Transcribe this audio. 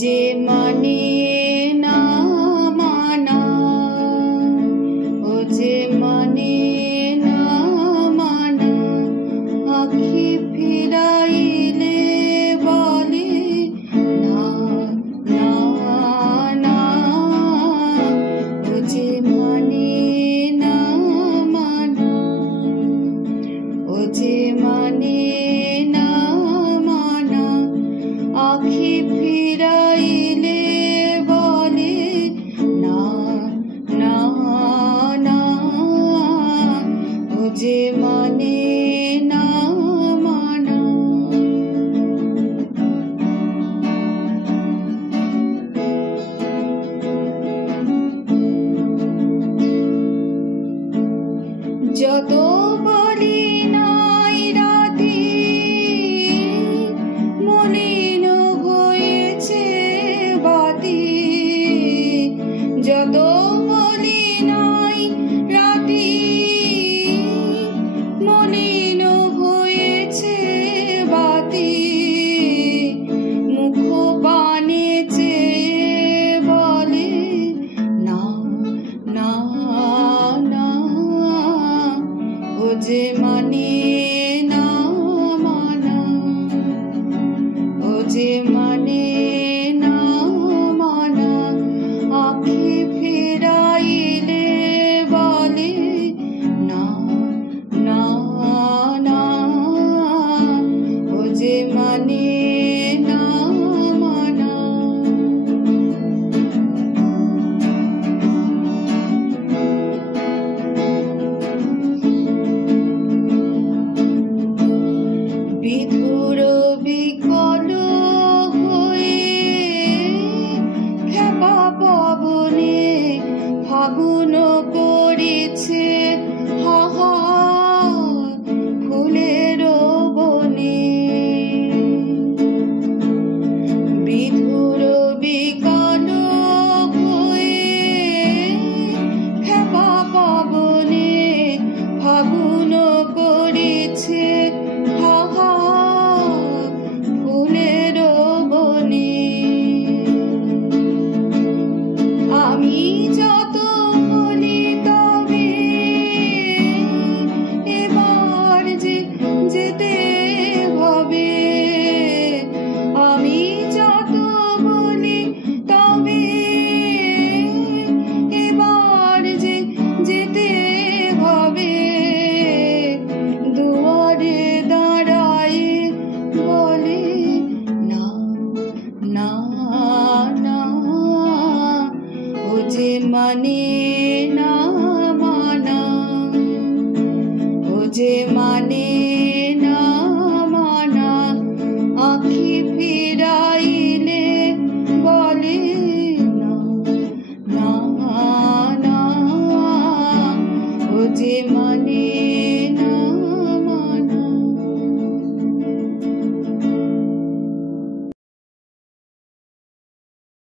যে মানে না মানা, ও যে মানে না মানা, আখি ফিরাইলে বলে না না না, ও যে মানে না মানা, ও যে মানে না মানা, আখি ফিরাইলে বলে না না না, ও যে মানে না মানা। যত বলি নাই রাতে মলিন হয়েছে বাতি, যত বলি নাই রাতে মলিন হয়েছে বাতি, মুখ পানে চেয়ে বলে না না না, ও যে মানে না মানা, ও যে মানে না মানা, আখি ফিরাইলে বলে না না না, ও যে মানে না মানা। বিধুর বিকল হয়ে খেপা পবনে ফাগুন করেছে হাহা ফুলের বনে, বিধুর বিকল হয়ে খেপা পবনে ফাগুন করেছে হাহা ফুলের বনে। আমি যত বলি তবে এবার যে যেতে হবে, আমি যত বলি তবে এবার যে যেতে হবে, দুয়ারে দাঁড়ায় বলে না না না, ও যে মানে